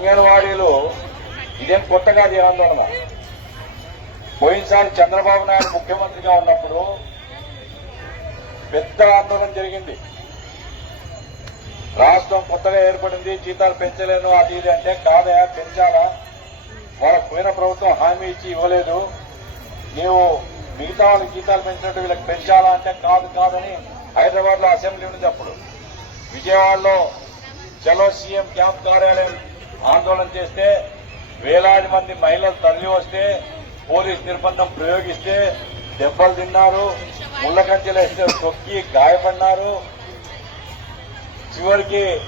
అంగన్వాడీలో ఇదేం కొత్తగా అది ఆందోళన. పోయినసారి చంద్రబాబు నాయుడు ముఖ్యమంత్రిగా ఉన్నప్పుడు పెద్ద ఆందోళన జరిగింది. రాష్ట్రం కొత్తగా ఏర్పడింది జీతాలు పెంచలేను అది ఇది అంటే కాదయా పెంచాలా? వాళ్ళకు పోయిన ప్రభుత్వం హామీ ఇచ్చి ఇవ్వలేదు. నీవు మిగతా వాళ్ళకి జీతాలు పెంచినట్టు వీళ్ళకి పెంచాలా అంటే కాదు కాదని హైదరాబాద్లో అసెంబ్లీ ఉంది అప్పుడు. విజయవాడలో చలో సీఎం క్యాంప్ కార్యాలయం ఆందోళన చేస్తే వేలాది మంది మహిళలు తరలి వస్తే పోలీస్ నిర్బంధం ప్రయోగిస్తే దెబ్బలు తిన్నారు ముళ్ళ వేస్తే తొక్కి గాయపడినారు. చివరికి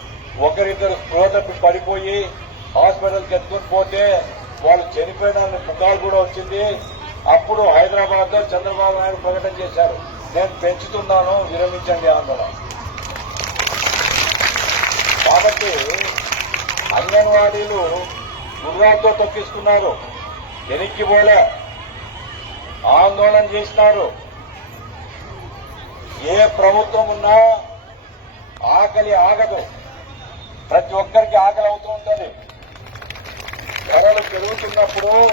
ఒకరిద్దరు స్పృహ తప్పి పడిపోయి హాస్పిటల్కి ఎత్తుకుని పోతే వాళ్ళు చనిపోయిన ముఖాలు కూడా వచ్చింది. అప్పుడు హైదరాబాద్లో చంద్రబాబు నాయుడు ప్రకటన చేశారు. నేను పెంచుతున్నాను విరమించండి ఆందోళన. కాబట్టి అంగన్వాడీలు గుర్రాలతో తొక్కిస్తున్నారు వెనక్కి పోలే. ఆందోళన చేస్తున్నారు. ఏ ప్రభుత్వం ఉన్నా ఆకలి ఆగదు. ప్రతి ఒక్కరికి ఆకలి అవుతూ ఉంటుంది. ధరలు పెరుగుతున్నప్పుడు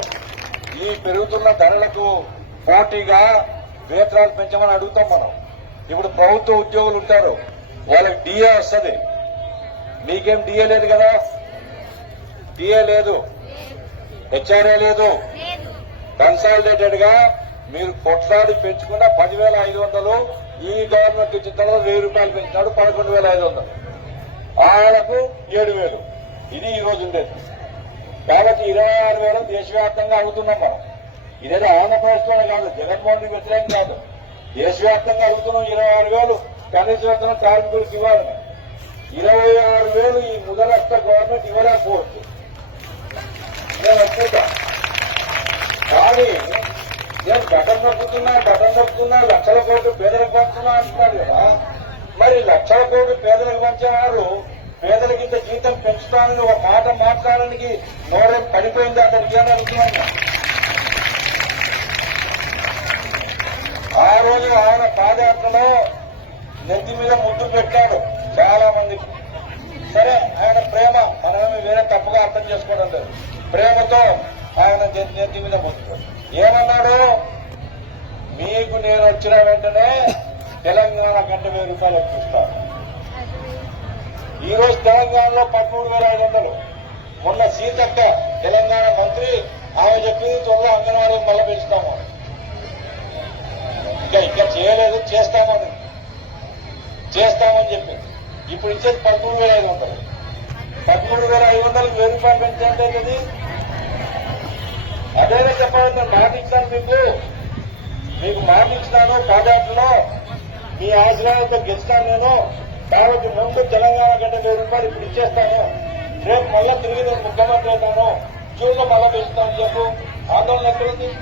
ఈ పెరుగుతున్న ధరలకు పోటీగా వేతనాలు పెంచమని అడుగుతాం మనం. ఇప్పుడు ప్రభుత్వ ఉద్యోగులు ఉంటారు. వాళ్ళకి డిఏ వస్తుంది. మీకేం డిఏ లేదు కదా? డిఏ లేదు. హెచ్ఆర్ఏ లేదు. కన్సాలిడేటెడ్గా మీరు కొట్లాడి పెంచుకున్న పదివేల ఐదు వందలు ఈ గవర్నమెంట్ ఇచ్చిన తర్వాత వెయ్యి రూపాయలు పెంచినాడు పదకొండు వేల ఐదు వందలు. ఆయనకు ఏడు వేలు. ఇది ఈ రోజు ఉండేది. కాబట్టి ఇరవై ఆరు వేలు దేశవ్యాప్తంగా అవుతున్నాం మనం. ఇదేదో ఆంధ్రప్రదేశ్లోనే కాదు జగన్మోహన్ రెడ్డి వ్యతిరేకం కాదు. దేశవ్యాప్తంగా అవుతున్నాం ఇరవై ఆరు వేలు. కనీస వేతనం కార్మికులకు ఇవ్వాలని ఇరవై ఆరు వేలు ఈ ముదరస్త గవర్నమెంట్ ఇవ్వలేకపోవచ్చు. నేను ఒప్పుకుంటా కానీ నేను గతం నొప్పుతున్నా గతం నొప్పుతున్నా లక్షల కోట్లు పేదలకు పంచుతున్నా అంటున్నారు కదా. మరి లక్షల కోట్లు పేదలకు పంచేవారు పేదలకి ఇంత జీతం పెంచుతానని ఒక మాట మాట్లాడడానికి నోరే పడిపోయింది అతనికి ఏమని అడుగుతున్నాను ఆ రోజు ఆయన పాదయాత్రలో నెత్తి మీద ముద్దు పెట్టాడు చాలా మందికి సరే ఆయన ప్రేమ మనమేమి వేరే తప్పుగా అర్థం చేసుకోవడం లేదు. ప్రేమతో ఆయన నెత్తి మీద ముద్దు ఏమన్నాడు? మీకు నేను వచ్చిన వెంటనే తెలంగాణ గంట వెయ్యి రూపాయలు ఇప్పిస్తాను ఈరోజు తెలంగాణలో పదమూడు వేల ఐదు వందలు. మొన్న సీతక్క తెలంగాణ మంత్రి ఆమె చెప్పింది త్వరలో అంగన్వాడీ మళ్ళీ పెంచుతాము. ఇంకా ఇంకా చేయలేదు చేస్తామని. చేస్తామని చెప్పింది. ఇప్పుడు ఇచ్చేది పదమూడు వేల ఐదు వందలు. పదమూడు వేల ఐదు వందలకు వెయ్యి రూపాయలు పెంచంటే కదా? అదేనే చెప్పాలంటే మాట ఇచ్చాను మీకు. మీకు మాట ఇచ్చినాను పాదయాత్రలో మీ ఆశ్రయంతో గెలిచినాను నేను. కాబట్టి ముందు తెలంగాణ గంట వెయ్యి రూపాయలు ఇప్పుడు ఇచ్చేస్తాను. రేపు మళ్ళా తిరిగి నేను ముఖ్యమంత్రి అవుతాను. జూన్లో మళ్ళా పెంచుతాను చెప్పు. ఆందోళన ఎక్కడుంది?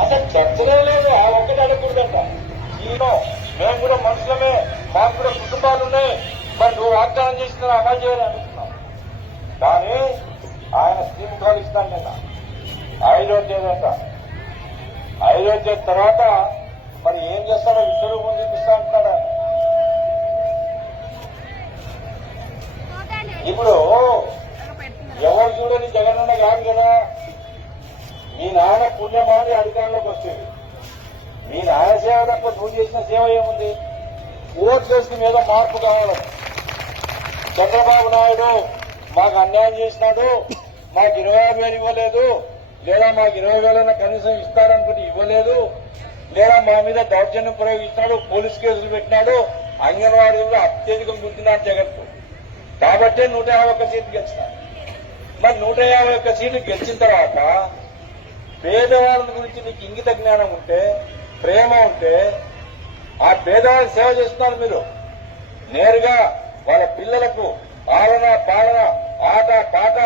అసలు చర్చలే లేదు ఆ ఒక్కటి అడగకూడదంట. ఈలో వాగ్దానం చేసిన అమలు చేయాలి అనుకున్నాం కానీ ఆయన స్కీమ్ కాల్ ఇస్తాను నిన్న ఐదో తేదీట ఐదో తేదీ తర్వాత మరి ఏం చేస్తాడో విశ్వరూపం చూపిస్తా అంటున్నాడు? ఇప్పుడు ఎవరు చూడని జగనన్న కాదు కదా. మీ నాన్న పుణ్యమాని అధికారంలోకి వస్తుంది. మీ నాన్న సేవ తప్ప నువ్వు చేసిన సేవ ఏముంది? ఓట్ చేసిన మీద మార్పు కావాలి. చంద్రబాబు నాయుడు మాకు అన్యాయం చేసినాడు మాకు ఇరవై వేలు ఇవ్వలేదు లేదా మాకు ఇరవై వేలైనా కనీసం ఇస్తారనుకుని ఇవ్వలేదు లేదా మా మీద దౌర్జన్యం ప్రయోగిస్తాడు పోలీస్ కేసులు పెట్టినాడు అంగన్వాడీలో అత్యధికం గుర్తున్నాడు జగన్ కాబట్టే నూట యాభై ఒక్క సీట్లు గెలిచినాడు మరి నూట యాభై ఒక్క సీట్లు గెలిచిన తర్వాత పేదవాళ్ళ గురించి నీకు ఇంగిత జ్ఞానం ఉంటే ప్రేమ ఉంటే ఆ పేదవాళ్ళకి సేవ చేస్తున్నారు మీరు. నేరుగా వాళ్ళ పిల్లలకు ఆలన పాలన ఆట పాట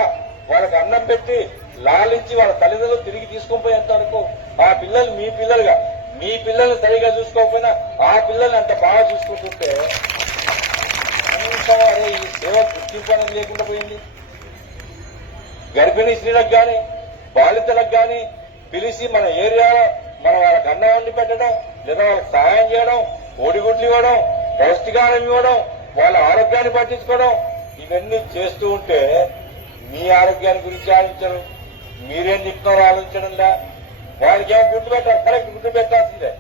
వాళ్ళకి అన్నం పెట్టి లాలించి వాళ్ళ తల్లిదండ్రులు తిరిగి తీసుకొని పోయేంత వరకు ఆ పిల్లలు మీ పిల్లలుగా. మీ పిల్లల్ని సరిగా చూసుకోకపోయినా ఆ పిల్లల్ని అంత బాగా చూసుకుంటుంటే కనీసం అరే ఈ సేవ గుర్తింపడం లేకుండా పోయింది. గర్భిణీ స్త్రీలకు కానీ బాలితలకు కానీ పిలిచి మన ఏరియాలో మన వాళ్ళకి అన్నం వండి పెట్టడం లేదా వాళ్ళకి సహాయం చేయడం ఓడిగుడ్లు ఇవ్వడం పౌష్టికాహారం ఇవ్వడం వాళ్ళ ఆరోగ్యాన్ని పట్టించుకోవడం. ఇవన్నీ చేస్తూ ఉంటే మీ ఆరోగ్యాన్ని గురించి ఆలోచించరు మీరేం చెప్తున్నారో ఆలోచించడంలా వాళ్ళకి ఏం గుర్తు పెట్టారు కరెక్ట్ గుర్తు పెట్టాల్సిందే.